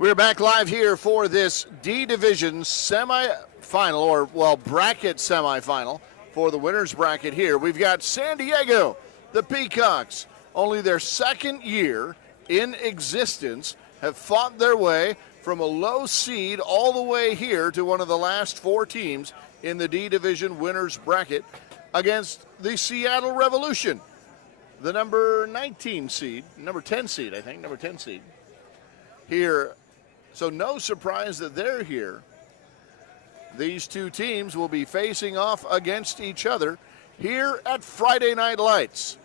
We're back live here for this D Division semifinal, or bracket semifinal for the winner's bracket here. We've got San Diego, the Peacocks, only their second year in existence, have fought their way from a low seed all the way here to one of the last four teams in the D Division winner's bracket against the Seattle Revolution, the number 10 seed here. So no surprise that they're here. These two teams will be facing off against each other here at Friday Night Lights.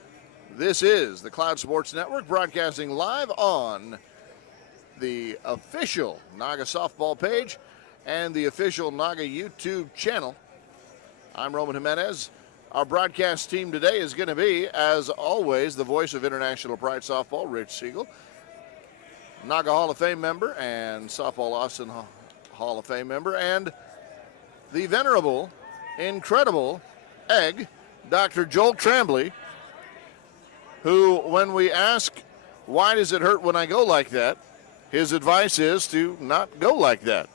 This is the Cloud Sports Network broadcasting live on the official Naga softball page and the official Naga YouTube channel. I'm Roman Jimenez. Our broadcast team today is going to be, as always, the voice of International Pride Softball, Rich Siegel, Naga Hall of Fame member and Softball Austin Hall of Fame member, and the venerable, incredible egg, Dr. Joel Tremblay, who, when we ask, why does it hurt when I go like that, his advice is to not go like that.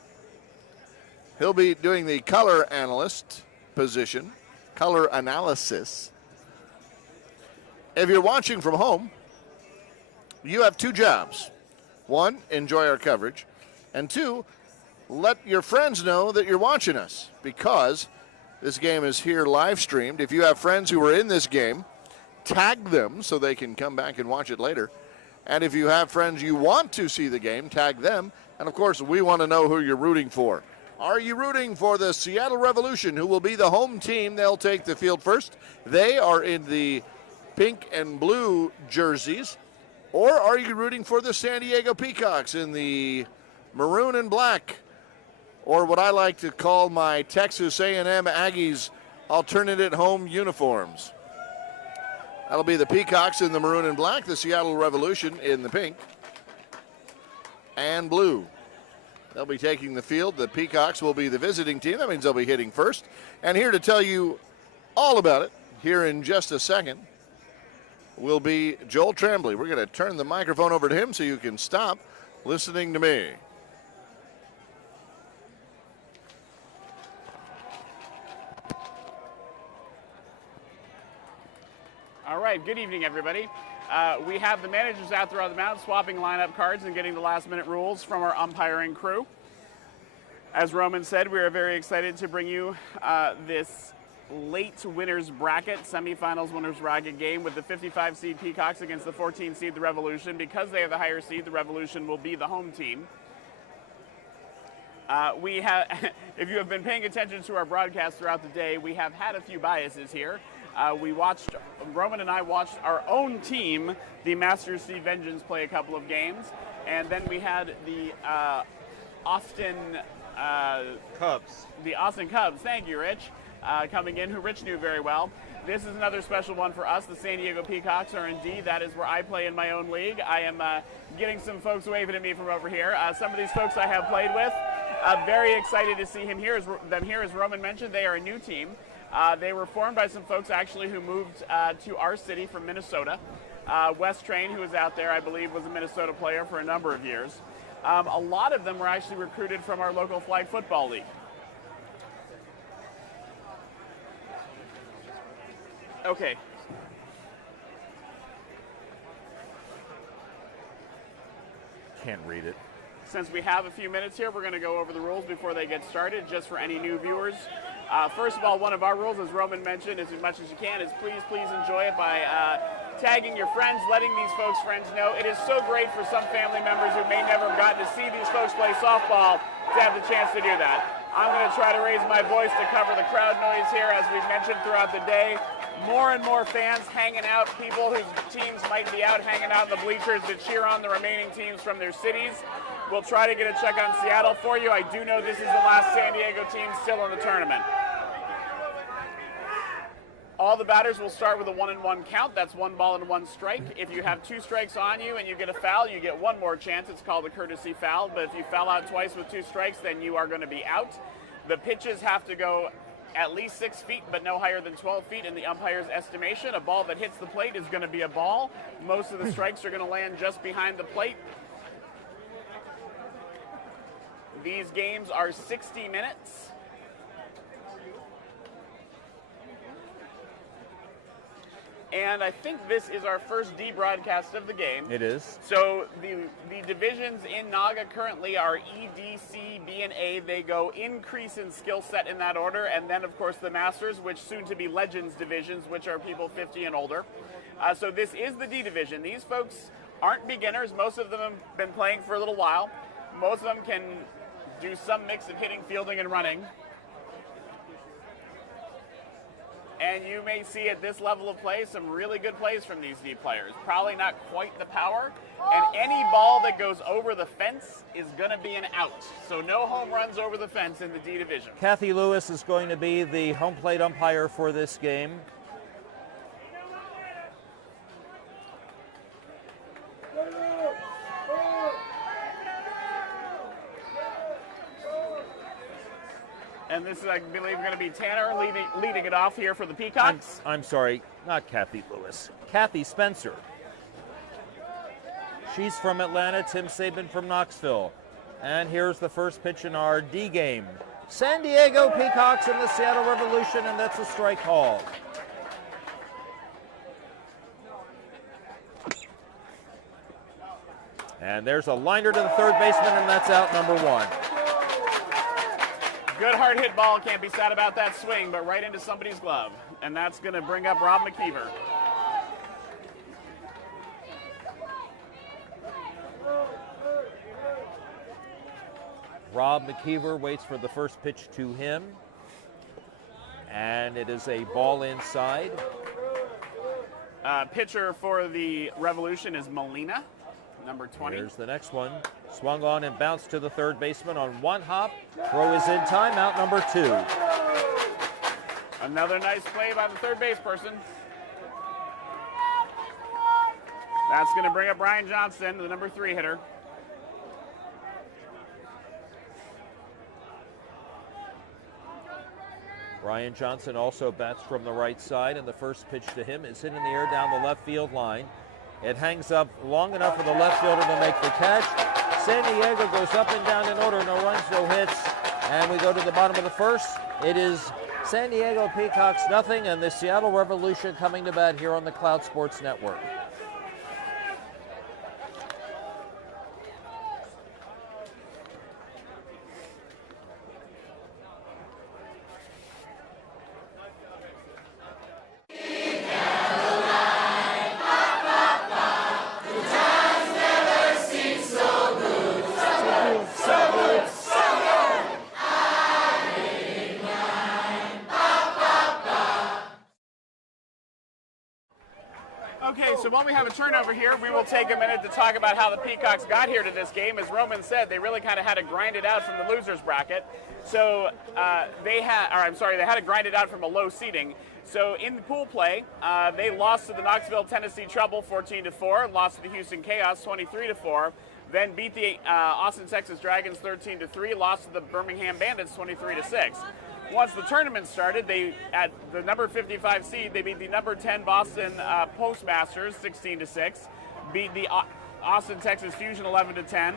He'll be doing the color analyst position, color analysis. If you're watching from home, you have two jobs. One, enjoy our coverage. And two, let your friends know that you're watching us, because this game is here live streamed. If you have friends who are in this game, tag them so they can come back and watch it later. And if you have friends you want to see the game, tag them. And of course, we want to know who you're rooting for. Are you rooting for the Seattle Revolution, who will be the home team? They'll take the field first. They are in the pink and blue jerseys. Or are you rooting for the San Diego Peacocks in the maroon and black, or what I like to call my Texas A&M Aggies alternate home uniforms? That'll be the Peacocks in the maroon and black, the Seattle Revolution in the pink and blue. They'll be taking the field. The Peacocks will be the visiting team. That means they'll be hitting first. And here to tell you all about it here in just a second will be Joel Tremblay. We're going to turn the microphone over to him so you can stop listening to me. All right, good evening, everybody. We have the managers out there on the mound swapping lineup cards and getting the last-minute rules from our umpiring crew. As Roman said, we are very excited to bring you this late winners bracket, semifinals winners bracket game with the 55 seed Peacocks against the 14 seed the Revolution. Because they have the higher seed, the Revolution will be the home team. We have, if you have been paying attention to our broadcast throughout the day, we have had a few biases here. Roman and I watched our own team, the Masters C Vengeance, play a couple of games, and then we had the Austin Cubs. The Austin Cubs, thank you, Rich, coming in, who Rich knew very well. This is another special one for us. The San Diego Peacocks are indeed, that is where I play in my own league. I am getting some folks waving at me from over here. Some of these folks I have played with. Very excited to see them here. As Roman mentioned, they are a new team. They were formed by some folks actually who moved to our city from Minnesota. Wes Train, who was out there, I believe, was a Minnesota player for a number of years. A lot of them were actually recruited from our local flag football league. Okay. Can't read it. Since we have a few minutes here, we're going to go over the rules before they get started, just for any new viewers. First of all, one of our rules, as Roman mentioned, as much as you can, is please enjoy it by tagging your friends, letting these folks' friends know. It is so great for some family members who may never have gotten to see these folks play softball to have the chance to do that. I'm going to try to raise my voice to cover the crowd noise here, as we've mentioned throughout the day. More and more fans hanging out, people whose teams might be out hanging out in the bleachers to cheer on the remaining teams from their cities. We'll try to get a check on Seattle for you. I do know this is the last San Diego team still in the tournament. All the batters will start with a 1-and-1 count. That's 1 ball and 1 strike. If you have 2 strikes on you and you get a foul, you get 1 more chance. It's called a courtesy foul. But if you foul out twice with 2 strikes, then you are going to be out. The pitches have to go at least 6 feet, but no higher than 12 feet in the umpire's estimation. A ball that hits the plate is going to be a ball. Most of the strikes are going to land just behind the plate. These games are 60 minutes. And I think this is our first D-broadcast of the game. It is. So the divisions in Naga currently are E, D, C, B, and A. They go increase in skill set in that order. And then, of course, the Masters, which soon to be Legends divisions, which are people 50 and older. So this is the D division. These folks aren't beginners. Most of them have been playing for a little while. Most of them can do some mix of hitting, fielding, and running. And you may see at this level of play some really good plays from these D players. Probably not quite the power. And any ball that goes over the fence is going to be an out. So no home runs over the fence in the D division. Kathy Lewis is going to be the home plate umpire for this game. And this is, I believe, going to be Tanner leading it off here for the Peacocks. I'm sorry, not Kathy Lewis. Kathy Spencer. She's from Atlanta, Tim Saban from Knoxville. And here's the first pitch in our D game. San Diego Peacocks and the Seattle Revolution, and that's a strike call. And there's a liner to the third baseman, and that's out number one. Good hard hit ball, can't be sad about that swing, but right into somebody's glove. And that's going to bring up Rob McKeever. Rob McKeever waits for the first pitch to him. And it is a ball inside. Pitcher for the Revolution is Molina, number 20. Here's the next one. Swung on and bounced to the third baseman on one hop. Throw is in time, out number two. Another nice play by the third base person. That's going to bring up Brian Johnston, the number 3 hitter. Brian Johnson also bats from the right side, and the first pitch to him is hit in the air down the left field line. It hangs up long enough for the left fielder to make the catch. San Diego goes up and down in order, no runs, no hits. And we go to the bottom of the first. It is San Diego Peacocks nothing, and the Seattle Revolution coming to bat here on the Cloud Sports Network. Okay, so when we have a turnover here, we will take a minute to talk about how the Peacocks got here to this game. As Roman said, they really kind of had to grind it out from the losers bracket. So they had to grind it out from a low seeding. So in the pool play, they lost to the Knoxville, Tennessee Trouble 14-4, lost to the Houston Chaos 23-4, then beat the Austin, Texas Dragons 13-3, lost to the Birmingham Bandits 23-6. Once the tournament started, they, at the number 55 seed, they beat the number 10 Boston Postmasters 16-6, beat the Austin, Texas Fusion 11-10,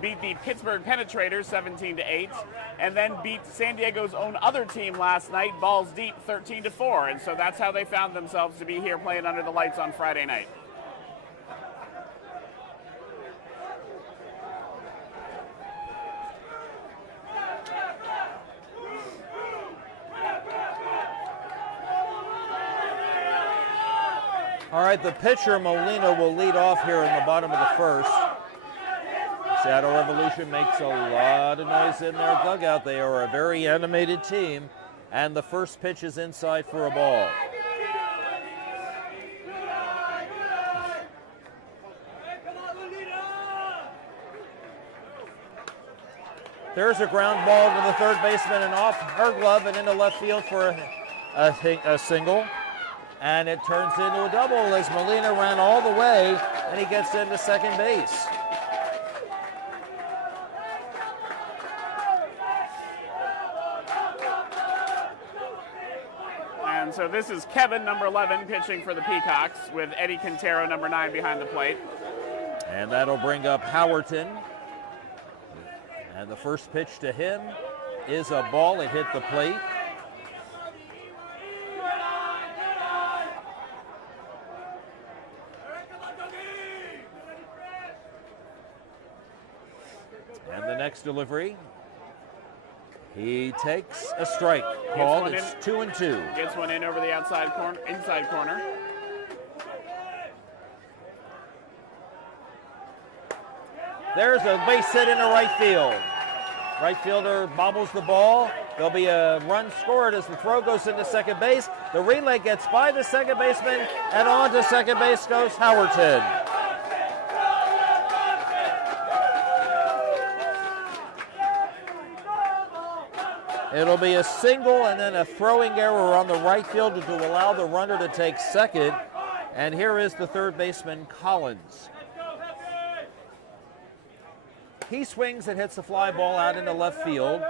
beat the Pittsburgh Penetrators 17-8, and then beat San Diego's own other team last night, Balls Deep 13-4. And so that's how they found themselves to be here playing under the lights on Friday night. All right, the pitcher, Molina, will lead off here in the bottom of the first. Seattle Revolution makes a lot of noise in their dugout. They are a very animated team, and the first pitch is inside for a ball. There's a ground ball to the third baseman and off her glove and into left field for a single. And it turns into a double as Molina ran all the way and he gets into second base. And so this is Kevin, number 11, pitching for the Peacocks with Eddie Quintero, number 9, behind the plate. And that'll bring up Howerton. And the first pitch to him is a ball. It hit the plate. And the next delivery, he takes a strike. Called. It's 2-2. Gets one in over the outside corner, inside corner. There's a base hit into right field. Right fielder bobbles the ball. There'll be a run scored as the throw goes into second base. The relay gets by the second baseman, and on to second base goes Howerton. It'll be a single and then a throwing error on the right fielder to allow the runner to take second. And here is the third baseman, Collins. He swings and hits the fly ball out into left field.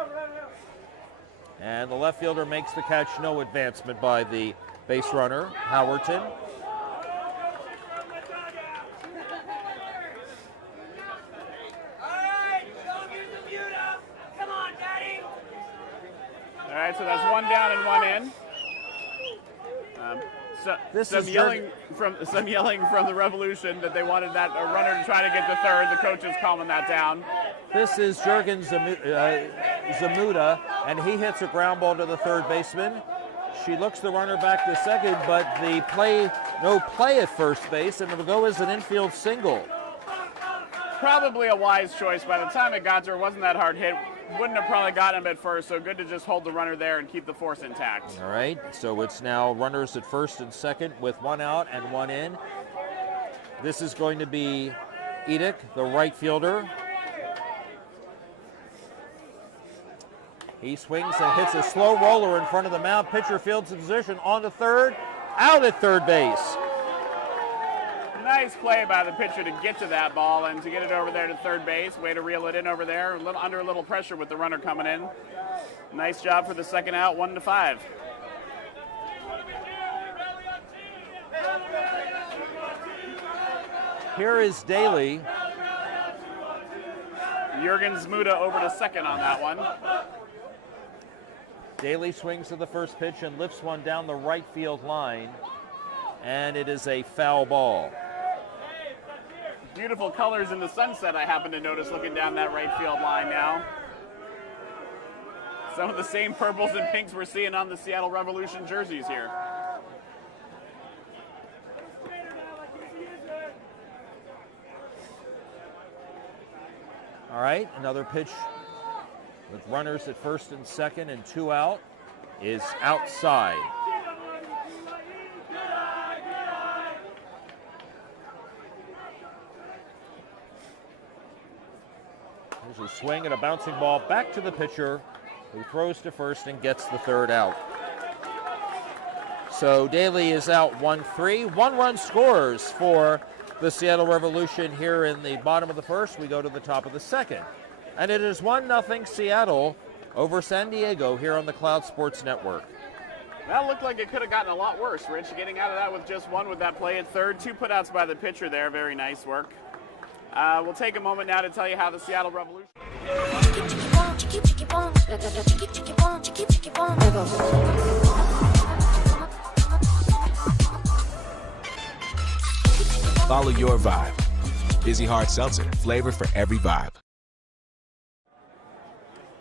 And the left fielder makes the catch. No advancement by the base runner, Howerton. All right, so that's one down and one in. Some yelling from the Revolution that they wanted that runner to try to get to third. The coach is calming that down. This is Jurgen Zamuda, and he hits a ground ball to the third baseman. She looks the runner back to second, but no play at first base, and it'll go as an infield single. Probably a wise choice. By the time it got to her, it wasn't that hard hit. Wouldn't have probably gotten him at first, so good to just hold the runner there and keep the force intact. All right, so it's now runners at first and second with one out and one in. This is going to be Edick, the right fielder. He swings and hits a slow roller in front of the mound. Pitcher fields in position on to third, out at third base. Nice play by the pitcher to get to that ball and to get it over there to third base. Way to reel it in over there. Under a little pressure with the runner coming in. Nice job for the second out, 1-5. Here is Daly. Jurgen Zamuda over to second on that one. Daly swings to the first pitch and lifts one down the right field line, and it is a foul ball. Beautiful colors in the sunset, I happen to notice looking down that right field line now. Some of the same purples and pinks we're seeing on the Seattle Revolution jerseys here. All right, another pitch with runners at first and second and two out is outside. There's a swing and a bouncing ball back to the pitcher, who throws to first and gets the third out. So Daly is out 1-3. One run scores for the Seattle Revolution here in the bottom of the first. We go to the top of the second. And it is 1-0 Seattle over San Diego here on the Cloud Sports Network. That looked like it could have gotten a lot worse, Rich. Getting out of that with just one with that play at third. Two putouts by the pitcher there. Very nice work. We'll take a moment now to tell you how the Seattle Revolution. Follow your vibe. Busy Hard Seltzer, flavor for every vibe.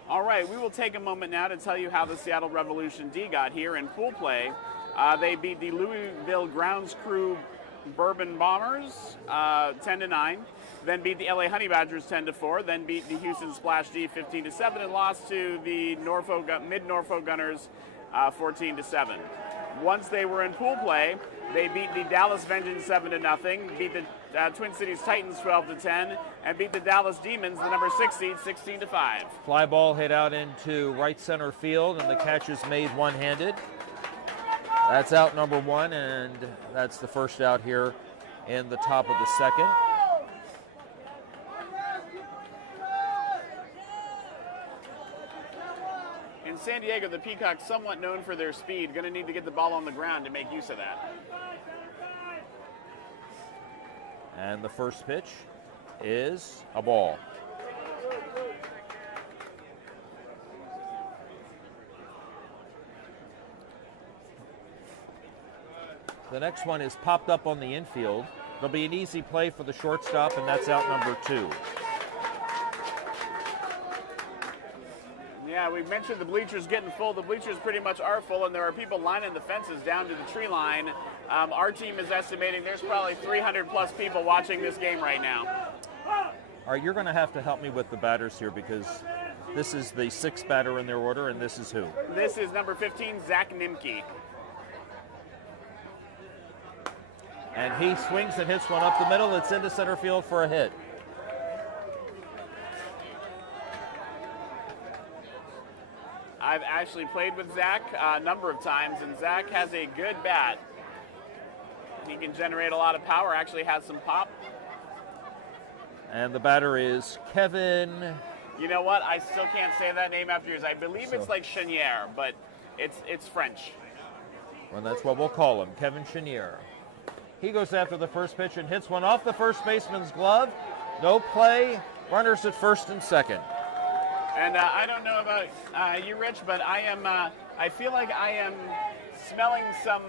All right, we will take a moment now to tell you how the Seattle Revolution D got here in pool play. They beat the Louisville Grounds Crew Bourbon Bombers 10-9, then beat the LA Honey Badgers 10-4, then beat the Houston Splash D 15-7, and lost to the Mid-Norfolk Gunners 14-7. Once they were in pool play, they beat the Dallas Vengeance 7-0, beat the Twin Cities Titans 12-10, and beat the Dallas Demons, the number 6 seed, 16-5. Fly ball hit out into right center field, and the catch is made one-handed. That's out number one, and that's the first out here in the top of the second. In San Diego, the Peacocks, somewhat known for their speed, going to need to get the ball on the ground to make use of that. And the first pitch is a ball. The next one is popped up on the infield. It'll be an easy play for the shortstop, and that's out number 2. Yeah, we mentioned the bleachers getting full. The bleachers pretty much are full, and there are people lining the fences down to the tree line. Our team is estimating there's probably 300-plus people watching this game right now. All right, you're going to have to help me with the batters here because this is the 6th batter in their order, and this is who? This is number 15, Zach Nimke. And he swings and hits one up the middle. It's into center field for a hit. I've actually played with Zach a number of times, and Zach has a good bat. He can generate a lot of power, actually has some pop. And the batter is Kevin. You know what? I still can't say that name after yours. I believe it's like Chenier, but it's French. Well, that's what we'll call him, Kevin Chenier. He goes after the first pitch and hits one off the first baseman's glove. No play. Runners at first and second. And I don't know about you, Rich, but I feel like I am smelling some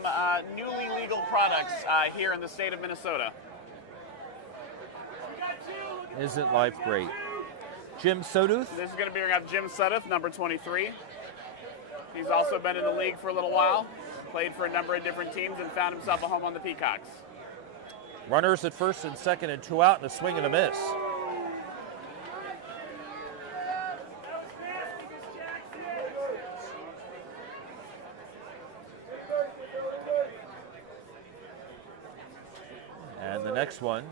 newly legal products here in the state of Minnesota. Isn't life great? Jim Soduth. This is going to bring up Jim Sudduth, number 23. He's also been in the league for a little while, played for a number of different teams, and found himself a home on the Peacocks. Runners at first and second and 2 out, and a swing and a miss. And the next one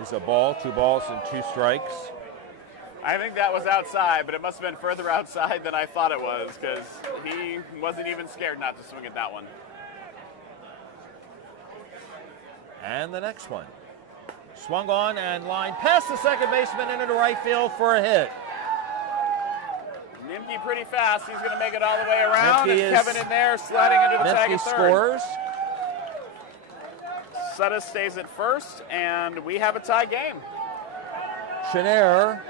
is a ball, 2 balls and 2 strikes. I think that was outside, but it must have been further outside than I thought it was because he wasn't even scared not to swing at that one. And the next one. Swung on and lined past the second baseman into right field for a hit. Nimke pretty fast. He's going to make it all the way around. Nimke And Kevin in there sliding into the tag Nimke at third. scores. Sudda stays at first, and we have a tie game. Chenier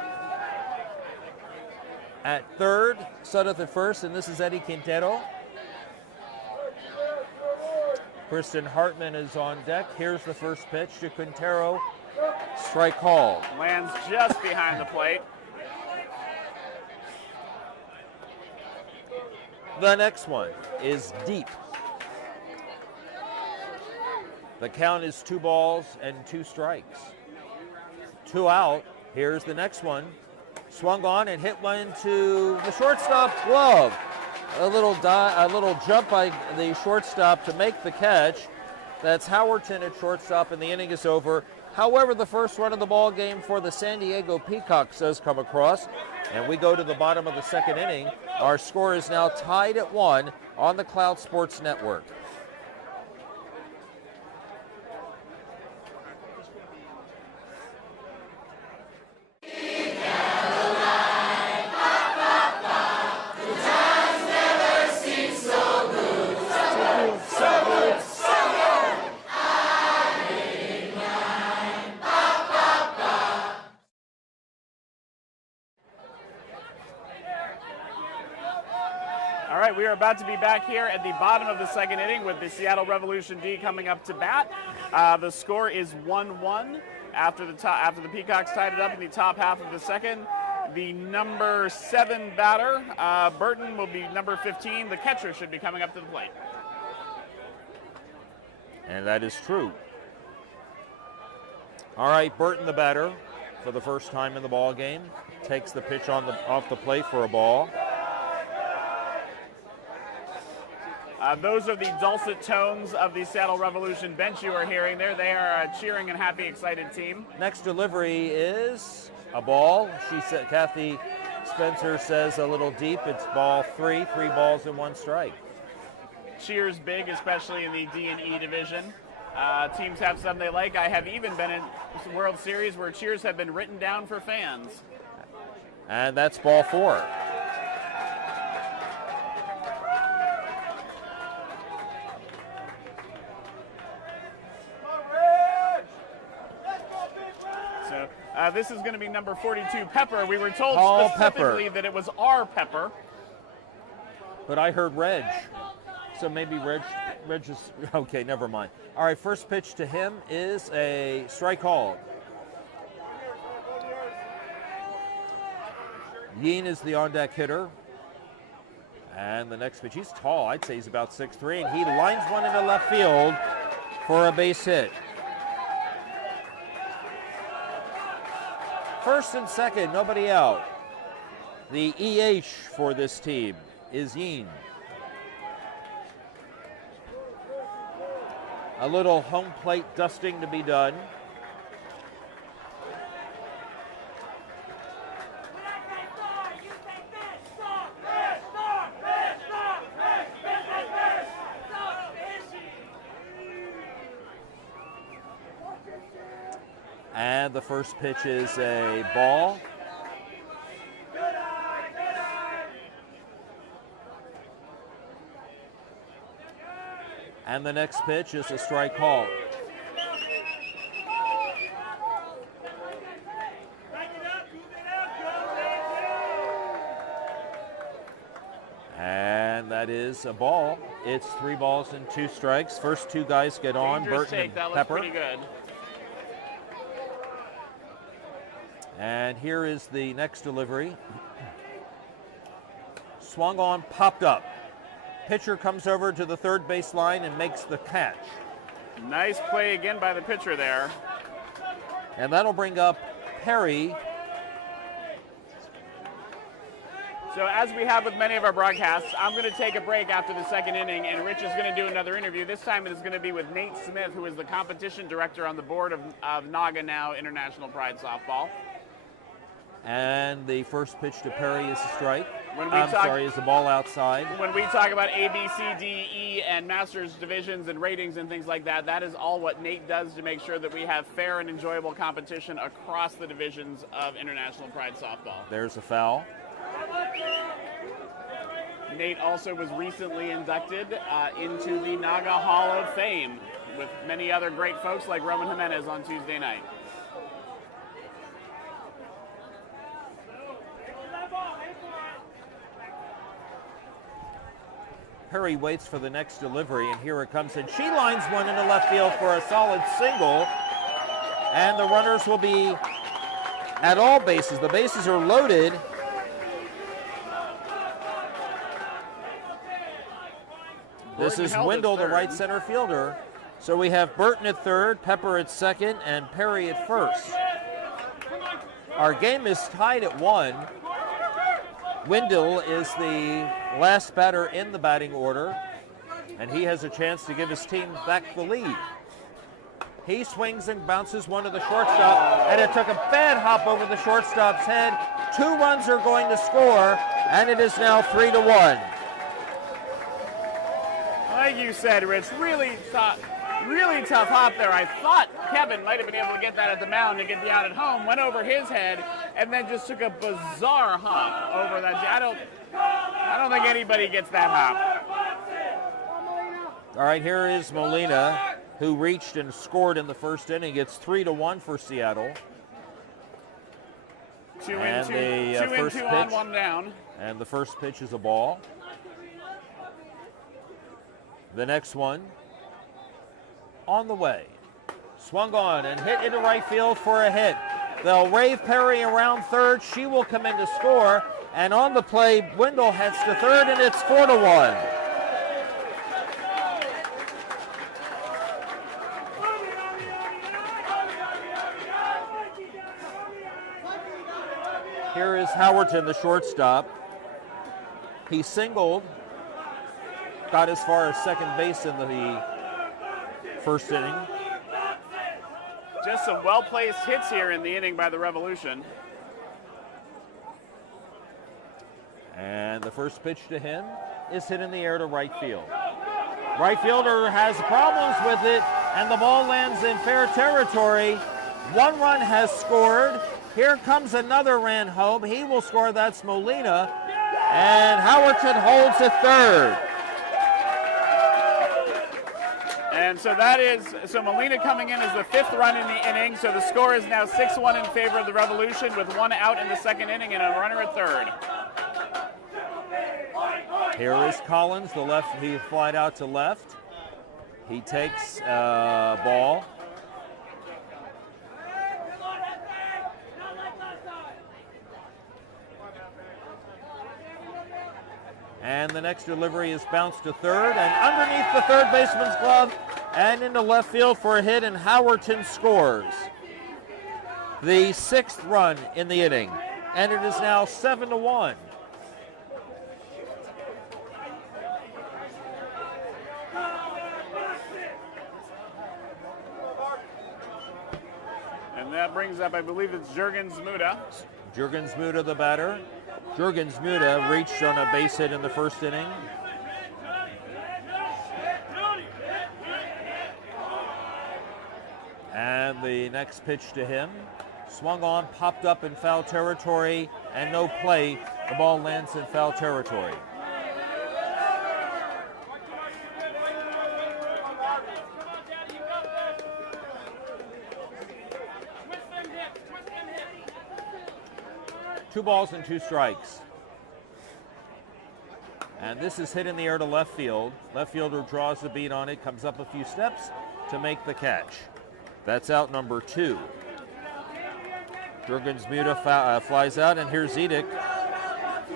at third, Sudduth at first, and this is Eddie Quintero. Kristen Hartman is on deck. Here's the first pitch to Quintero. Strike called. Lands just behind the plate. The next one is deep. The count is 2 balls and 2 strikes. 2 out. Here's the next one. Swung on and hit one to the shortstop glove. A little jump by the shortstop to make the catch. That's Howerton at shortstop, and the inning is over. However, the first run of the ball game for the San Diego Peacocks does come across, and we go to the bottom of the second inning. Our score is now tied at 1 on the Cloud Sports Network. We are about to be back here at the bottom of the second inning with the Seattle Revolution D coming up to bat. The score is 1-1 after the Peacocks tied it up in the top half of the second. The number 7 batter, Burton, will be number 15. The catcher should be coming up to the plate. And that is true. All right, Burton, the batter, for the first time in the ball game, takes the pitch off the plate for a ball. Those are the dulcet tones of the Seattle Revolution bench you are hearing there. They are a cheering and happy, excited team. Next delivery is a ball. Kathy Spencer says a little deep. It's ball 3, 3 balls and 1 strike. Cheers big, especially in the D&E division. Teams have some they like. I have even been in World Series where cheers have been written down for fans. And that's ball 4. This is going to be number 42, Pepper. We were told specifically that it was our Pepper. But I heard Reg. so maybe Reg is, okay, never mind. All right, first pitch to him is a strike called. Yeen is the on-deck hitter. And the next pitch, he's tall. I'd say he's about 6'3", and he lines one into left field for a base hit. First and second, nobody out. The EH for this team is Yeen. A little home plate dusting to be done. And the first pitch is a ball. And the next pitch is a strike call. And that is a ball. It's 3 balls and 2 strikes. First 2 guys get on, Dangerous Burton take. and That looks Pepper. pretty good. And here is the next delivery. Swung on, popped up. Pitcher comes over to the third base line and makes the catch. Nice play again by the pitcher there. And that'll bring up Perry. So as we have with many of our broadcasts, I'm going to take a break after the second inning, and Rich is going to do another interview. This time it is going to be with Nate Smith, who is the competition director on the board of Naga Now International Pride Softball. And the first pitch to Perry is a strike. Is a ball outside. When we talk about A, B, C, D, E, and Masters divisions and ratings and things like that, that is all what Nate does to make sure that we have fair and enjoyable competition across the divisions of International Pride Softball. There's a foul. Nate also was recently inducted into the Naga Hall of Fame with many other great folks like Roman Jimenez on Tuesday night. Perry waits for the next delivery, and here it comes. And she lines one into left field for a solid single. And the runners will be at all bases. The bases are loaded. This is Wendell, the right center fielder. So we have Burton at third, Pepper at second, and Perry at first. Our game is tied at 1. Wendell is the last batter in the batting order, and he has a chance to give his team back the lead. He swings and bounces one to the shortstop, and it took a bad hop over the shortstop's head. 2 runs are going to score, and it is now 3-1. Like you said, Rich, really tough hop there. I thought Kevin might have been able to get that at the mound and get the out at home. Went over his head and then just took a bizarre hop over that. I don't think anybody gets that hop. All right, here is Molina, who reached and scored in the first inning. It's 3-1 for Seattle. 2 in, 2 on, 1 down. And the first pitch is a ball. The next one on the way. Swung on and hit into right field for a hit. They'll wave Perry around third. She will come in to score. And on the play, Wendell heads to third, and it's 4-1. Here is Howerton, the shortstop. He singled, got as far as second base in the first inning. Just some well-placed hits here in the inning by the Revolution. And the first pitch to him is hit in the air to right field. Right fielder has problems with it, and the ball lands in fair territory. 1 run has scored. Here comes another ran home. He will score. That's Molina. And Howerton holds at third. And so Molina coming in as the 5th run in the inning. So the score is now 6-1 in favor of the Revolution with 1 out in the second inning and a runner at third. Here is Collins, the left. He flied out to left. He takes ball. And the next delivery is bounced to third, and underneath the third baseman's glove and into left field for a hit, and Howerton scores the 6th run in the inning, and it is now 7-1. And that brings up, I believe it's Jurgens Muda. Jurgens Muda, the batter. Jurgens Muda reached on a base hit in the first inning. And the next pitch to him, swung on, popped up in foul territory, and no play. The ball lands in foul territory. Two balls and two strikes. And this is hit in the air to left field. Left fielder draws the beat on it, comes up a few steps to make the catch. That's out number 2. Jurgens Muda flies out, and here's Zedek.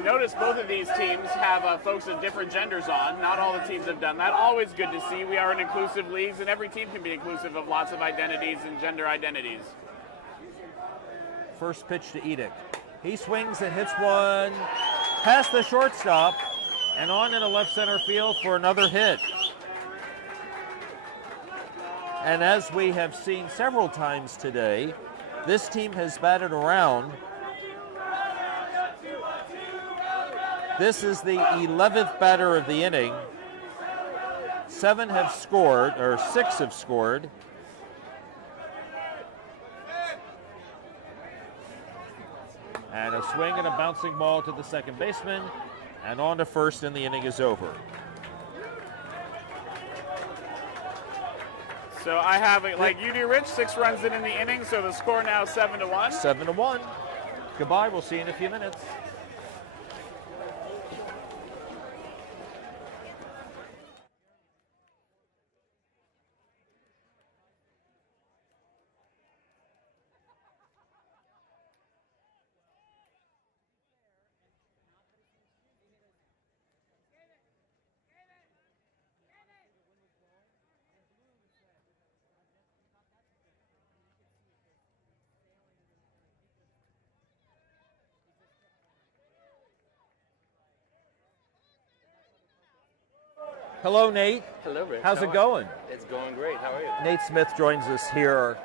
Notice both of these teams have folks of different genders on. Not all the teams have done that. Always good to see. We are an inclusive league, and every team can be inclusive of lots of identities and gender identities. First pitch to Edick. He swings and hits one past the shortstop and on into left center field for another hit. And as we have seen several times today, this team has batted around. This is the 11th batter of the inning. 7 have scored, or 6 have scored. And a swing and a bouncing ball to the second baseman, and on to first, and the inning is over. So I have, like you do, Rich, 6 runs in the inning, so the score now 7-1. 7-1. Goodbye, we'll see you in a few minutes. Hello, Nate. Hello, Rich. How's it going? It's going great. How are you? Nate Smith joins us here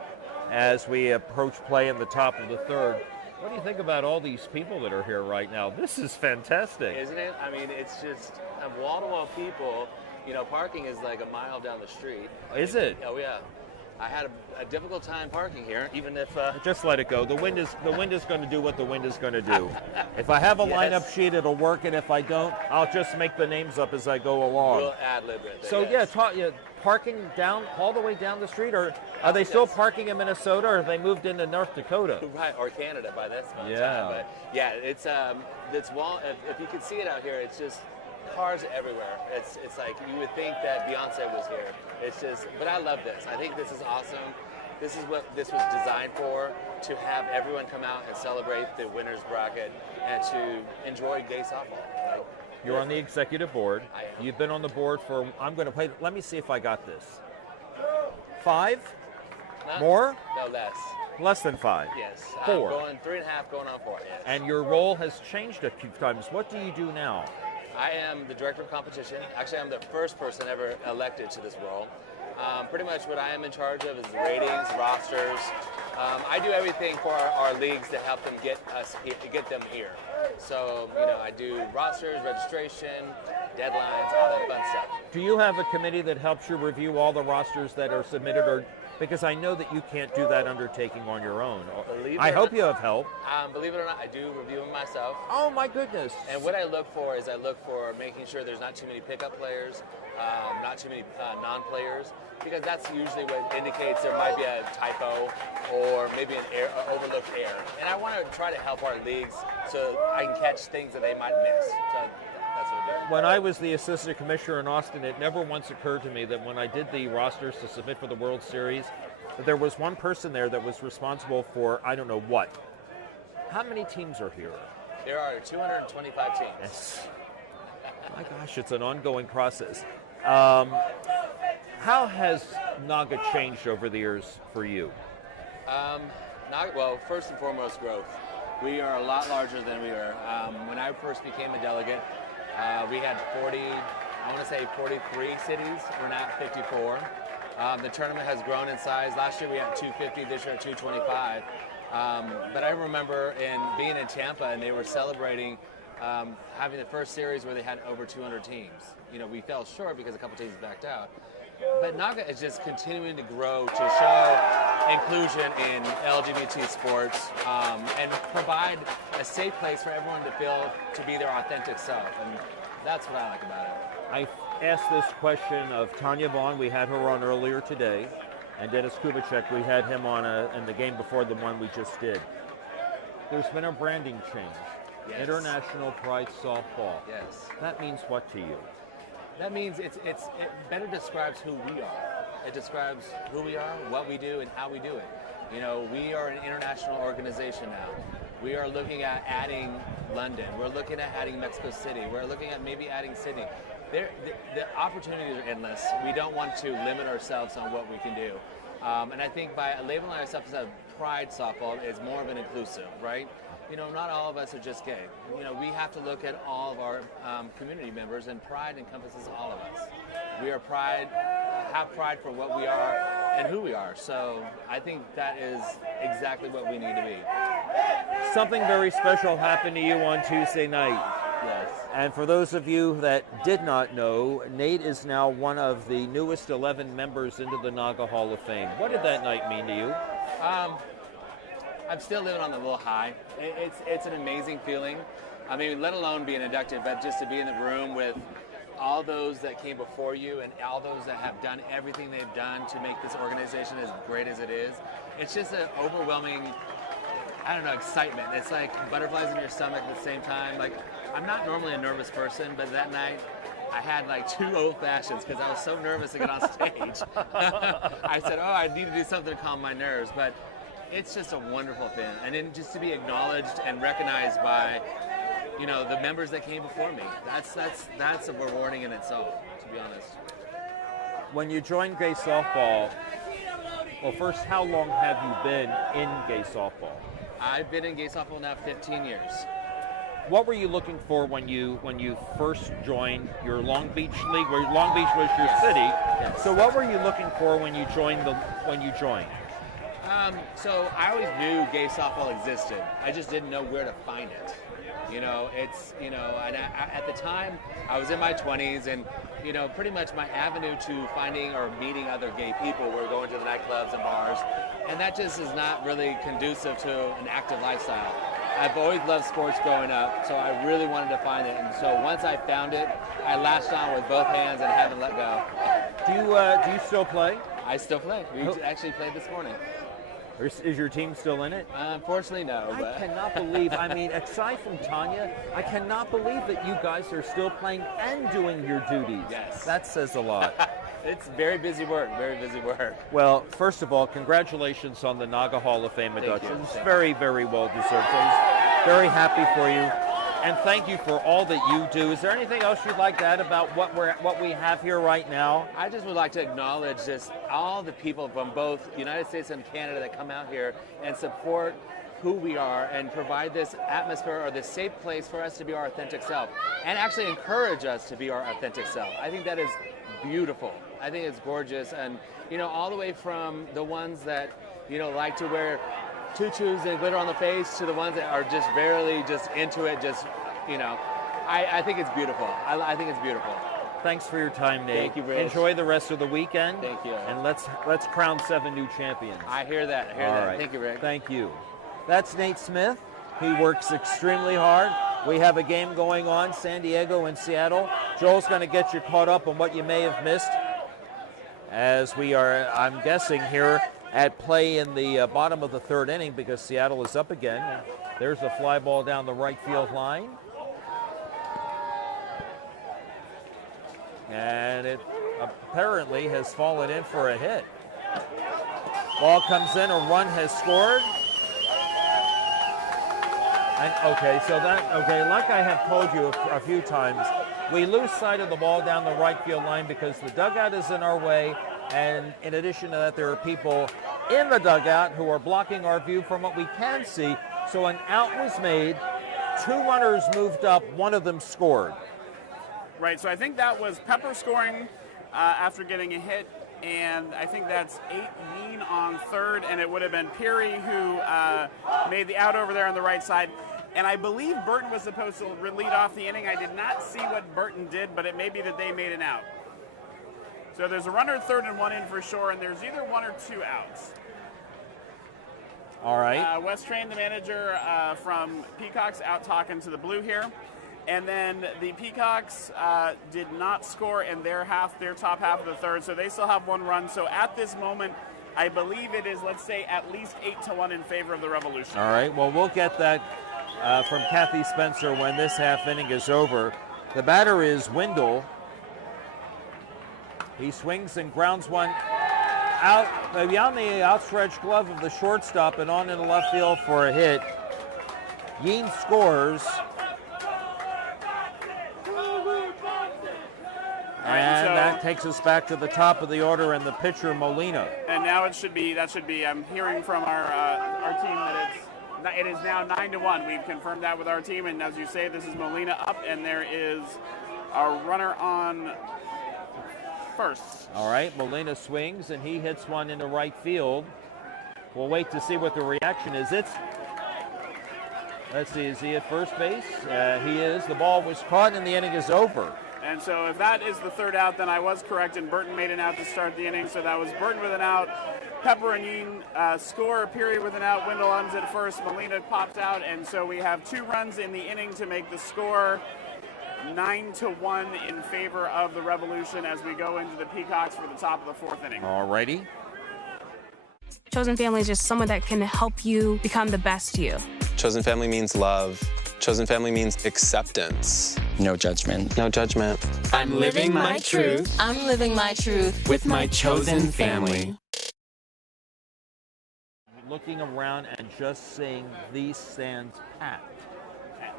as we approach play in the top of the third. What do you think about all these people that are here right now? This is fantastic. Isn't it? I mean, it's just wall-to-wall people. You know, parking is like a mile down the street. Is it? Oh, yeah. I had a difficult time parking here, even if... Just let it go. The wind is going to do what the wind is going to do. If I have a lineup sheet, it'll work, and if I don't, I'll just make the names up as I go along. We'll ad-lib it. So, parking down all the way down the street, or are they still parking in Minnesota, or have they moved into North Dakota? Right, or Canada by this time. Yeah. But yeah, it's wall. If you can see it out here, it's just cars everywhere. It's like you would think that Beyonce was here. It's just, but I love this. I think this is awesome. This is what this was designed for, to have everyone come out and celebrate the winner's bracket and to enjoy gay softball. Like, You're on the executive board. I am. You've been on the board for, I'm going to play, let me see if I got this. 5? More? No, less. Less than 5? Yes. 4. Going 3.5, going on 4. Yes. And your role has changed a few times. What do you do now? I am the director of competition. Actually, I'm the first person ever elected to this role. Pretty much what I am in charge of is ratings, rosters. I do everything for our leagues to help them get them here. So, I do rosters, registration, deadlines, all that fun stuff. Do you have a committee that helps you review all the rosters that are submitted, or because I know that you can't do that undertaking on your own? I hope you have help. Believe it or not, I do review them myself. Oh my goodness. And what I look for is making sure there's not too many pickup players, not too many non-players, because that's usually what indicates there might be a typo or maybe an overlooked error. And I want to try to help our leagues so I can catch things that they might miss. So that's When I was the assistant commissioner in Austin, it never once occurred to me that when I did the rosters to submit for the World Series, that there was one person there that was responsible for I don't know what. How many teams are here? There are 225 teams. Yes. My gosh, it's an ongoing process. How has Naga changed over the years for you? Well, first and foremost, growth. We are a lot larger than we were. When I first became a delegate, we had 43 cities. We're now at 54. The tournament has grown in size. Last year we had 250, this year at 225. But I remember being in Tampa, and they were celebrating having the first series where they had over 200 teams. You know, we fell short because a couple teams backed out. But Naga is just continuing to grow to show inclusion in LGBT sports and provide a safe place for everyone to feel to be their authentic self. And that's what I like about it. I asked this question of Tanya Vaughn. We had her on earlier today. And Dennis Kubicek, we had him on in the game before the one we just did. There's been a branding change. Yes. International Pride Softball. Yes. That means what to you? That means it better describes who we are. It describes who we are, what we do, and how we do it. You know, we are an international organization now. We are looking at adding London. We're looking at adding Mexico City. We're looking at maybe adding Sydney. The opportunities are endless. We don't want to limit ourselves on what we can do. And I think by labeling ourselves as a pride softball is more of an inclusive, right? You know, not all of us are just gay. You know, we have to look at all of our community members, and pride encompasses all of us. We are pride, have pride for what we are and who we are. So I think that is exactly what we need to be. Something very special happened to you on Tuesday night. Yes. And for those of you that did not know, Nate is now one of the newest 11 members into the Naga Hall of Fame. What did that night mean to you? I'm still living on the little high. It's an amazing feeling. I mean, let alone being inducted, but just to be in the room with all those that came before you and all those that have done everything they've done to make this organization as great as it is. It's just an overwhelming, I don't know, excitement. It's like butterflies in your stomach at the same time. Like, I'm not normally a nervous person, but that night I had like 2 old fashions because I was so nervous to get on stage. I said, I need to do something to calm my nerves. But it's just a wonderful thing. And then just to be acknowledged and recognized by, you know, the members that came before me. That's a rewarding in itself, to be honest. When you joined gay softball, well, first, how long have you been in gay softball? I've been in gay softball now 15 years. What were you looking for when you first joined your Long Beach league? Where Long Beach was your city. Yes. So what were you looking for when you joined? So I always knew gay softball existed. I just didn't know where to find it. You know, it's, you know, and at the time I was in my 20s, and, you know, pretty much my avenue to finding or meeting other gay people were going to the nightclubs and bars, and that just is not really conducive to an active lifestyle. I've always loved sports growing up, so I really wanted to find it, and so once I found it, I latched on with both hands and haven't let go. Do you still play? I still play. We actually played this morning. Is your team still in it? Unfortunately, no. I cannot believe, I mean, aside from Tanya, I cannot believe that you guys are still playing and doing your duties. Yes. That says a lot. It's very busy work, very busy work. Well, first of all, congratulations on the Naga Hall of Fame induction. It's very, very well deserved. I'm very happy for you. And thank you for all that you do. Is there anything else you'd like to add about what we have here right now? I just would like to acknowledge just all the people from both United States and Canada that come out here and support who we are and provide this atmosphere or this safe place for us to be our authentic self and actually encourage us to be our authentic self. I think that is beautiful. I think it's gorgeous. And, you know, all the way from the ones that, you know, like to wear tutus and glitter on the face to the ones that are just barely just into it, just, you know, I think it's beautiful. I think it's beautiful. Thanks for your time, Nate. Thank you, Rich. Enjoy the rest of the weekend. Thank you. And let's crown 7 new champions. I hear that. All right. Thank you, Rick. Thank you. That's Nate Smith. He works extremely hard. We have a game going on, San Diego and Seattle. Joel's going to get you caught up on what you may have missed as we are, I'm guessing, here at play in the bottom of the 3rd inning because Seattle is up again. There's a fly ball down the right field line. and it apparently has fallen in for a hit. Ball comes in, a run has scored. And like I have told you a few times, we lose sight of the ball down the right field line because the dugout is in our way, and in addition to that, there are people in the dugout who are blocking our view from what we can see. So an out was made, 2 runners moved up, one of them scored. Right, so I think that was Pepper scoring after getting a hit, and I think that's 8 Yeen on third, and it would have been Peary who made the out over there on the right side. And I believe Burton was supposed to lead off the inning. I did not see what Burton did, but it may be that they made an out. So there's a runner at third and 1 in for sure, and there's either 1 or 2 outs. All right. Wes Train, the manager from Peacocks, out talking to the blue here. And then the Peacocks did not score in their top half of the third, so they still have 1 run. So at this moment, I believe it is, let's say, at least 8-1 in favor of the Revolution. All right, well, we'll get that from Kathy Spencer when this half inning is over. The batter is Wendell. He swings and grounds one out beyond the outstretched glove of the shortstop and on into left field for a hit. Yeen scores. And so that takes us back to the top of the order and the pitcher Molina. And now that should be, I'm hearing from our team that it is now 9-1. We've confirmed that with our team, and as you say, this is Molina up, and there is a runner on first. All right, Molina swings, and he hits one into right field. We'll wait to see what the reaction is. Let's see, is he at first base? He is. The ball was caught, and the inning is over. And so if that is the third out, then I was correct, and Burton made an out to start the inning. So that was Burton with an out. Pepper and Yeen score, Peary with an out. Wendell runs at first. Molina pops out, and so we have 2 runs in the inning to make the score 9-1 in favor of the Revolution as we go into the Peacocks for the top of the 4th inning. All righty. Chosen family is just someone that can help you become the best you. Chosen family means love. Chosen family means acceptance. No judgment. No judgment. I'm living my truth. I'm living my truth with my chosen family. Looking around and just seeing these stands packed.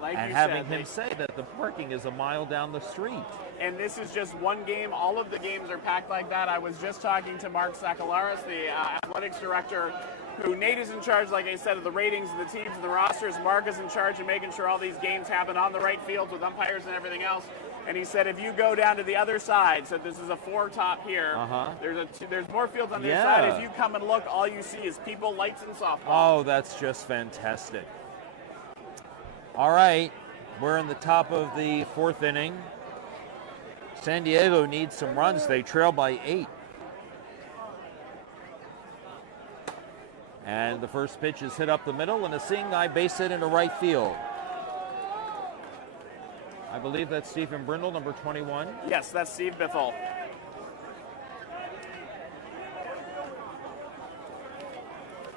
Like and having him say that the parking is a mile down the street. And this is just one game. All of the games are packed like that. I was just talking to Mark Sakalaris, the athletics director, who Nate is in charge, like I said, of the ratings of the teams and the rosters. Mark is in charge of making sure all these games happen on the right fields with umpires and everything else. And he said if you go down to the other side, so this is a 4-top here, there's more fields on the other side. If you come and look, all you see is people, lights, and softball. Oh, that's just fantastic. All right, we're in the top of the 4th inning. San Diego needs some runs. They trail by 8. And the first pitch is hit up the middle, and a seeing eye base hit into right field. I believe that's Stephen Brindle, number 21. Yes, that's Steve Biffle.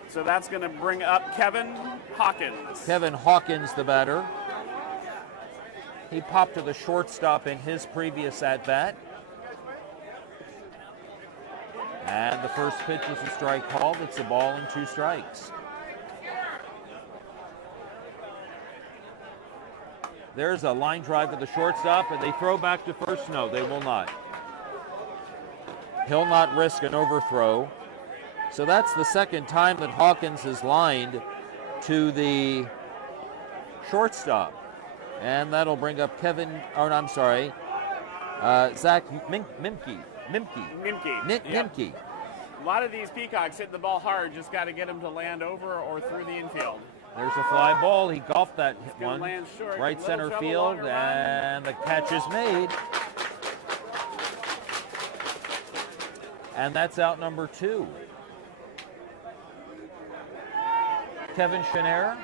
So that's going to bring up Kevin Hawkins. Kevin Hawkins, the batter. He popped to the shortstop in his previous at-bat. And the first pitch is a strike called. It's a ball and 2 strikes. There's a line drive to the shortstop, and they throw back to first. No, they will not. He'll not risk an overthrow. So that's the second time that Hawkins has lined to the shortstop. And that'll bring up Zach Mimke. Yep. A lot of these Peacocks hit the ball hard. Just got to get them to land over or through the infield. There's a fly ball. He golfed that one. Land short. Right center field, and the catch is made. And that's out number 2. Kevin Schneider.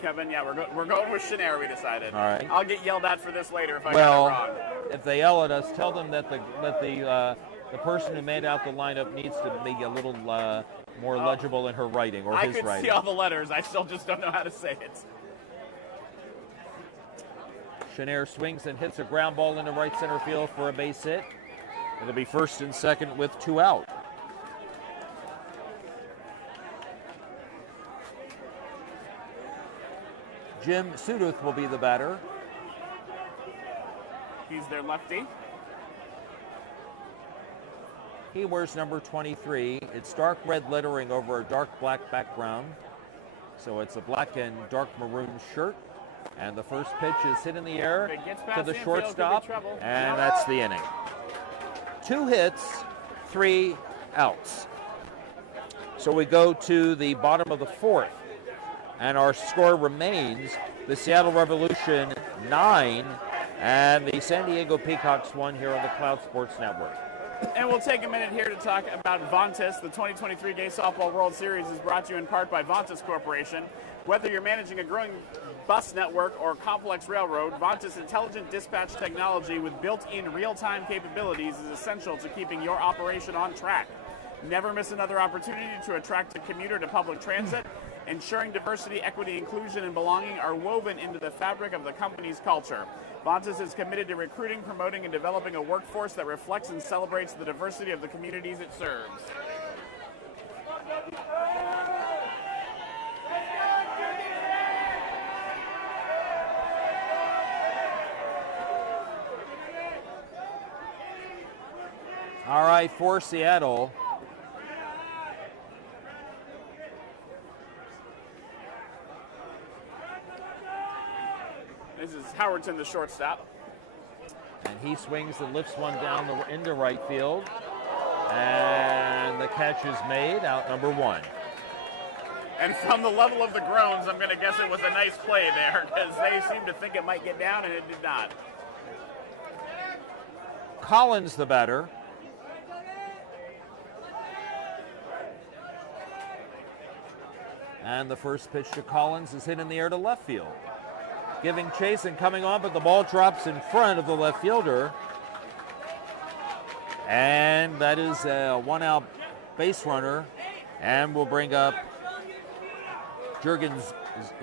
Kevin, yeah, we're going with Schneider, we decided. All right. I'll get yelled at for this later if I get it wrong. If they yell at us, tell them that the person who made out the lineup needs to be a little more legible in her writing or his writing. I could see all the letters. I still just don't know how to say it. Chenair swings and hits a ground ball into right center field for a base hit. It'll be first and second with 2 out. Jim Suduth will be the batter. He's their lefty. He wears number 23. It's dark red lettering over a dark black background. So it's a black and dark maroon shirt. And the first pitch is hit in the air to the shortstop. And that's the inning. 2 hits, 3 outs. So we go to the bottom of the 4th. And our score remains the Seattle Revolution 9 and the San Diego Peacocks 1 here on the Cloud Sports Network. And we'll take a minute here to talk about Vontas. The 2023 Gay Softball World Series is brought to you in part by Vontas Corporation. Whether you're managing a growing bus network or complex railroad, Vontas intelligent dispatch technology with built-in real-time capabilities is essential to keeping your operation on track. Never miss another opportunity to attract a commuter to public transit. Ensuring diversity, equity, inclusion, and belonging are woven into the fabric of the company's culture. Vontas is committed to recruiting, promoting, and developing a workforce that reflects and celebrates the diversity of the communities it serves. All right, for Seattle. This is Howardson, the shortstop. And he swings and lifts one down into right field. And the catch is made, out number 1. And from the level of the groans, I'm going to guess it was a nice play there because they seemed to think it might get down and it did not. Collins, the batter. And the first pitch to Collins is hit in the air to left field. Giving chase and coming on, but the ball drops in front of the left fielder. And that is a 1-out base runner. And we'll bring up Jurgen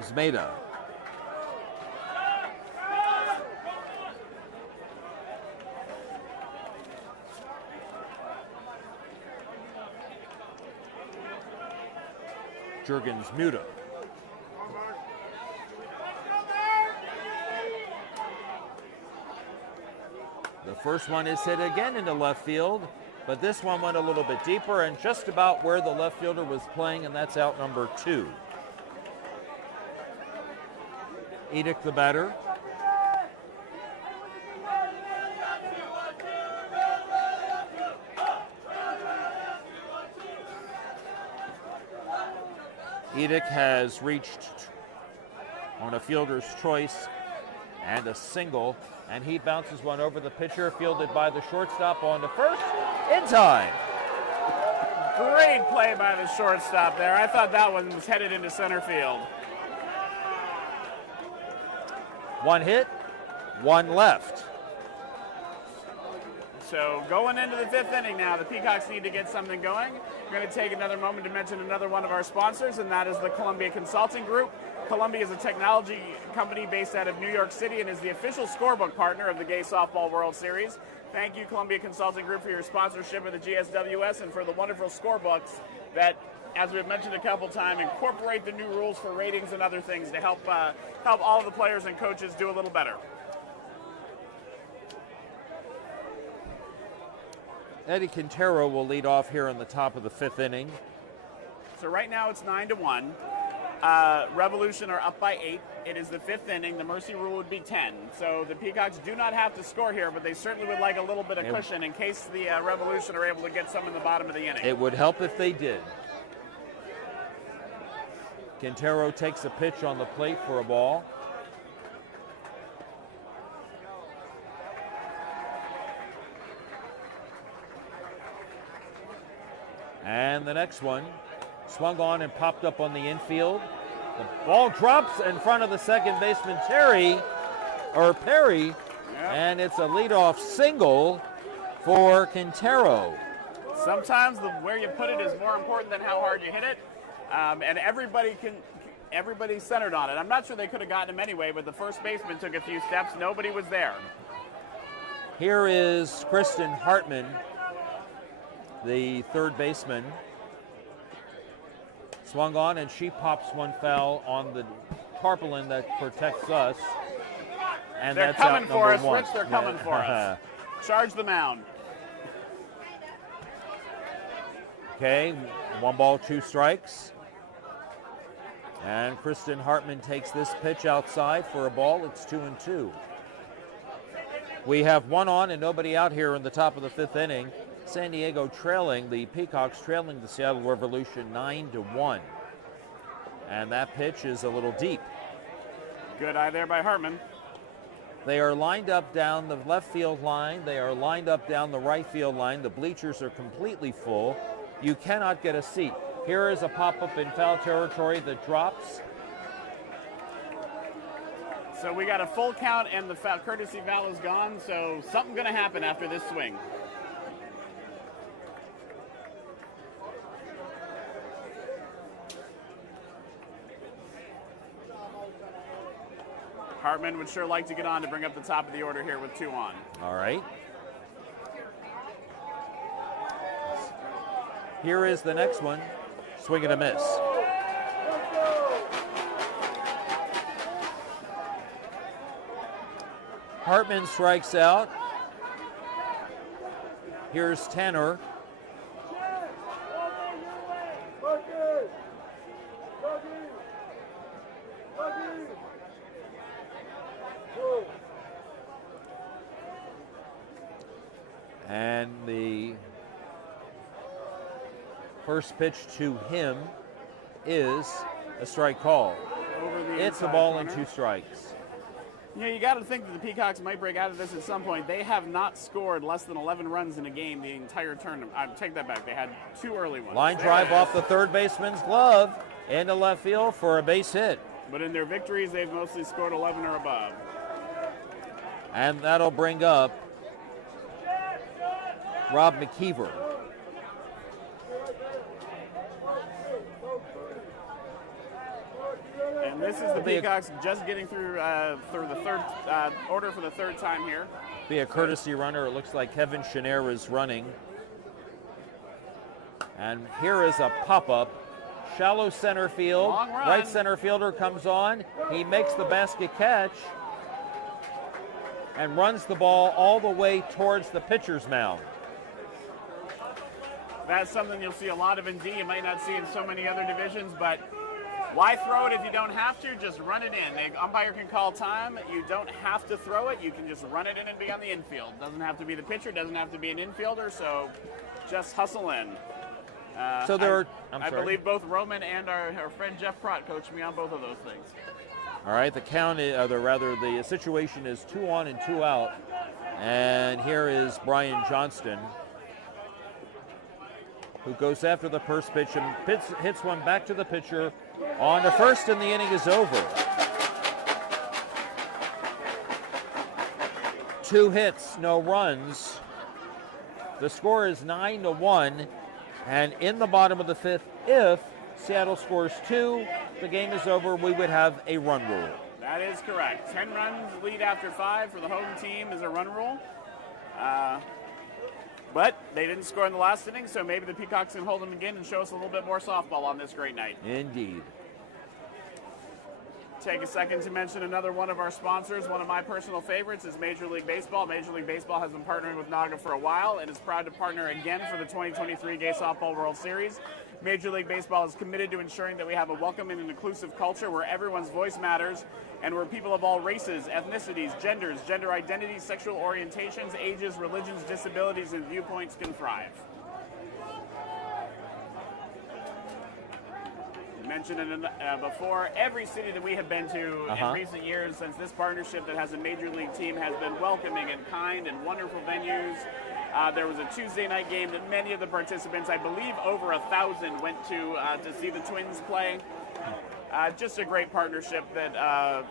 Zmeda. Jurgen Zmeda. The first one is hit again into left field, but this one went a little bit deeper and just about where the left fielder was playing, and that's out number 2. Edick, the batter. Edick has reached on a fielder's choice and a single, and he bounces one over the pitcher, fielded by the shortstop on to first in time. Great play by the shortstop there. I thought that one was headed into center field. 1 hit, 1 left. So going into the 5th inning now, the Peacocks need to get something going. We're going to take another moment to mention another one of our sponsors, and that is the Columbia Consulting Group. Columbia is a technology company based out of New York City and is the official scorebook partner of the Gay Softball World Series. Thank you, Columbia Consulting Group, for your sponsorship of the GSWS and for the wonderful scorebooks that, as we've mentioned a couple times, incorporate the new rules for ratings and other things to help all of the players and coaches do a little better. Eddie Quintero will lead off here in the top of the 5th inning. So right now it's 9-1. Revolution are up by 8. It is the 5th inning. The mercy rule would be 10. So the Peacocks do not have to score here, but they certainly would like a little bit of cushion in case the Revolution are able to get some in the bottom of the inning. It would help if they did. Quintero takes a pitch on the plate for a ball. And the next one swung on and popped up on the infield. The ball drops in front of the second baseman, Perry, and it's a leadoff single for Quintero. Sometimes where you put it is more important than how hard you hit it. And everybody everybody's centered on it. I'm not sure they could have gotten him anyway, but the first baseman took a few steps. Nobody was there. Here is Kristen Hartman, the third baseman. Swung on, and she pops one foul on the tarpaulin that protects us. And They're that's coming out for us, number 1. Rich. They're coming for us. Charge the mound. Okay, 1 ball, 2 strikes. And Kristen Hartman takes this pitch outside for a ball. It's 2-2. We have 1 on and nobody out here in the top of the 5th inning. San Diego trailing, the Peacocks trailing the Seattle Revolution 9-1. And that pitch is a little deep. Good eye there by Hartman. They are lined up down the left field line. They are lined up down the right field line. The bleachers are completely full. You cannot get a seat. Here is a pop-up in foul territory that drops. So we got a full count and the courtesy foul is gone, so something's going to happen after this swing. Hartman would sure like to get on to bring up the top of the order here with 2 on. All right. Here is the next one. Swing and a miss. Hartman strikes out. Here's Tanner. And the first pitch to him is a strike call. It's a ball and 2 strikes. You know, you got to think that the Peacocks might break out of this at some point. They have not scored less than 11 runs in a game the entire tournament. I take that back. They had 2 early ones. Line drive off the third baseman's glove into left field for a base hit. But in their victories, they've mostly scored 11 or above. And that'll bring up Rob McKeever. And this is the Peacocks just getting through the third order for the 3rd time here. Be a courtesy runner. It looks like Kevin Chenair is running. And here is a pop-up. Shallow center field. Long run. Right center fielder comes on. He makes the basket catch and runs the ball all the way towards the pitcher's mound. That's something you'll see a lot of in D. You might not see in so many other divisions, but why throw it if you don't have to? Just run it in. The umpire can call time. You don't have to throw it. You can just run it in and be on the infield. Doesn't have to be the pitcher. Doesn't have to be an infielder. So just hustle in. So there are, I believe both Roman and our friend Jeff Pratt coached me on both of those things. All right, the count is, the situation is 2 on and 2 out. And here is Brian Johnston, who goes after the first pitch and hits one back to the pitcher on to first, and the inning is over. 2 hits, no runs. The score is 9-1, and in the bottom of the 5th, if Seattle scores 2, the game is over. We would have a run rule. That is correct. 10 runs lead after 5 for the home team is a run rule. But they didn't score in the last inning, so maybe the Peacocks can hold them again and show us a little bit more softball on this great night. Indeed. Take a second to mention another one of our sponsors. One of my personal favorites is Major League Baseball. Major League Baseball has been partnering with Naga for a while and is proud to partner again for the 2023 Gay Softball World Series. Major League Baseball is committed to ensuring that we have a welcoming and inclusive culture where everyone's voice matters and where people of all races, ethnicities, genders, gender identities, sexual orientations, ages, religions, disabilities, and viewpoints can thrive. Mentioned it before, every city that we have been to in recent years since this partnership that has a major league team has been welcoming and kind and wonderful venues. There was a Tuesday night game that many of the participants, I believe over 1,000, went to see the Twins play. Just a great partnership that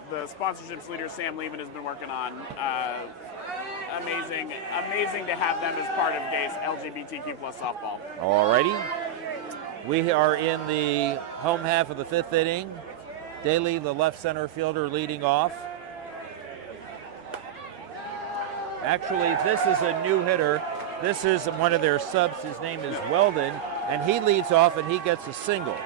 the sponsorships leader Sam Lehman has been working on. Amazing to have them as part of Gay's LGBTQ plus softball. All righty. We are in the home half of the 5th inning. Daly, the left center fielder, leading off. Actually, this is a new hitter. This is one of their subs. His name is Weldon, and he leads off and he gets a single.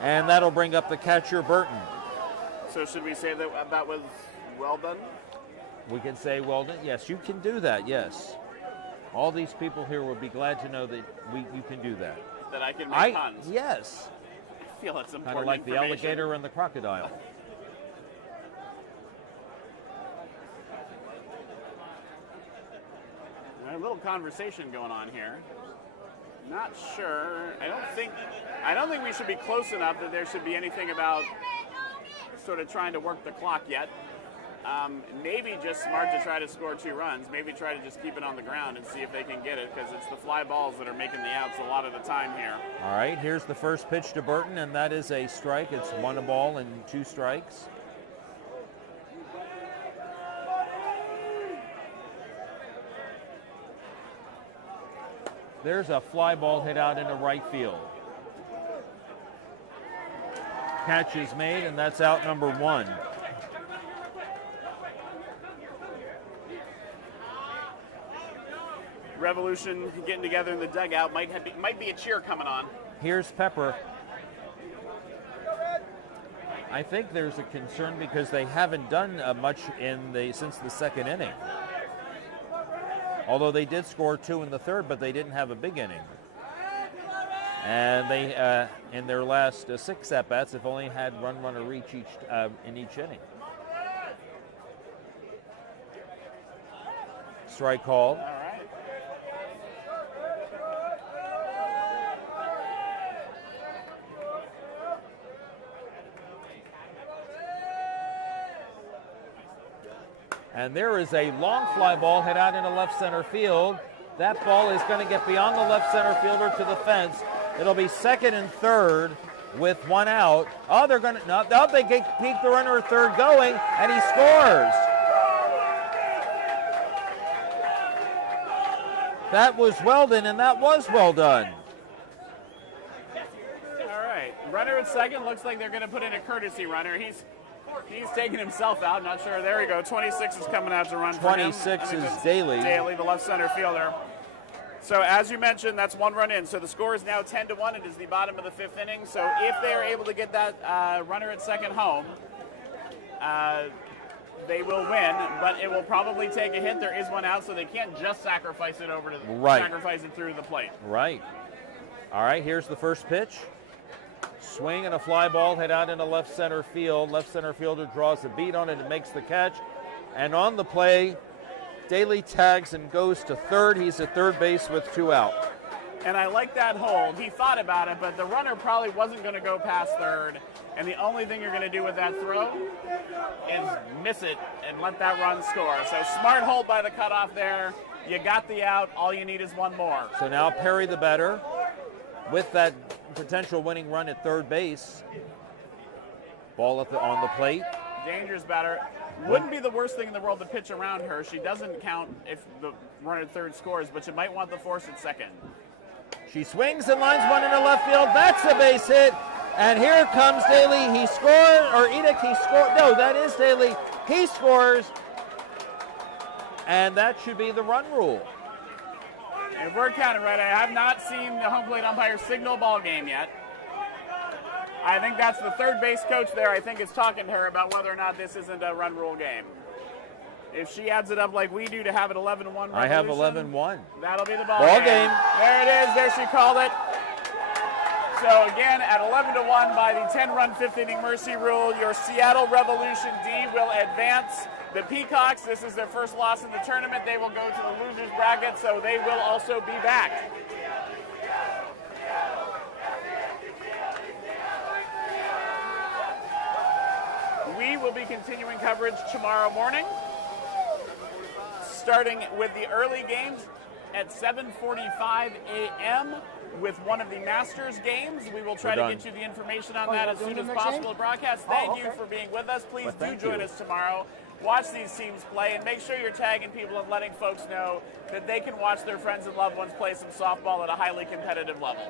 And that'll bring up the catcher, Burton. So should we say that that was well done? We can say Weldon. Yes, you can do that, yes. All these people here will be glad to know that you can do that. That I can make puns. Yes. I feel it's important. Kind of like the alligator and the crocodile. A little conversation going on here. Not sure. I don't think we should be close enough that there should be anything about sort of trying to work the clock yet. Maybe just smart to try to score 2 runs. Maybe try to just keep it on the ground and see if they can get it, because it's the fly balls that are making the outs a lot of the time here. All right, here's the first pitch to Burton, and that is a strike. It's 1 ball and 2 strikes. There's a fly ball hit out into right field. Catch is made, and that's out number 1. Revolution getting together in the dugout. Might be a cheer coming on. Here's Pepper. I think there's a concern because they haven't done much since the 2nd inning. Although they did score 2 in the 3rd, but they didn't have a big inning. And they, in their last 6 at-bats, have only had runner reach in each inning. Strike called. All right. And there is a long fly ball hit out into left center field. That ball is going to get beyond the left center fielder to the fence. It'll be 2nd and 3rd with 1 out. Oh, they're going to, no, they keep the runner at 3rd going, and he scores. That was Weldon, and that was well done. All right, runner at 2nd. Looks like they're going to put in a courtesy runner. He's taking himself out. Not sure. There we go. 26 is coming out to run for him. 26 is Daly. Daly, the left center fielder. So as you mentioned, that's 1 run in. So the score is now 10-1. It is the bottom of the 5th inning. So if they are able to get that runner at 2nd home, they will win. But it will probably take a hit. There is 1 out, so they can't just sacrifice it over to sacrifice it through the plate. Right. All right. Here's the first pitch. Swing and a fly ball hit out into left center field. Left center fielder draws a beat on it and makes the catch. And on the play, Daly tags and goes to 3rd. He's at 3rd base with 2 out. And I like that hold. He thought about it, but the runner probably wasn't going to go past 3rd. And the only thing you're going to do with that throw is miss it and let that run score. So smart hold by the cutoff there. You got the out. All you need is 1 more. So now Perry, the batter, with that potential winning run at 3rd base. Ball on the plate. Dangerous batter. Wouldn't be the worst thing in the world to pitch around her. She doesn't count if the runner at 3rd scores, but you might want the force at 2nd. She swings and lines 1 into left field. That's a base hit. And here comes Daly. He scores, or Edick, he scored. No, that is Daly. He scores. And that should be the run rule. If we're counting right, I have not seen the home plate umpire signal ball game yet. I think that's the 3rd base coach there. I think is talking to her about whether or not this isn't a run rule game. If she adds it up like we do to have it 11-1, I have 11-1. That'll be the ball game. There it is. There she called it. So again, at 11-1 by the 10-run 5th inning mercy rule, your Seattle Revolution D will advance. The Peacocks, this is their first loss in the tournament. They will go to the losers bracket, so they will also be back. We will be continuing coverage tomorrow morning, starting with the early games at 7:45 a.m. with one of the Masters games. We will try to get you the information on that as soon as possible to broadcast. Thank you for being with us. Please do join us tomorrow. Watch these teams play and make sure you're tagging people and letting folks know that they can watch their friends and loved ones play some softball at a highly competitive level.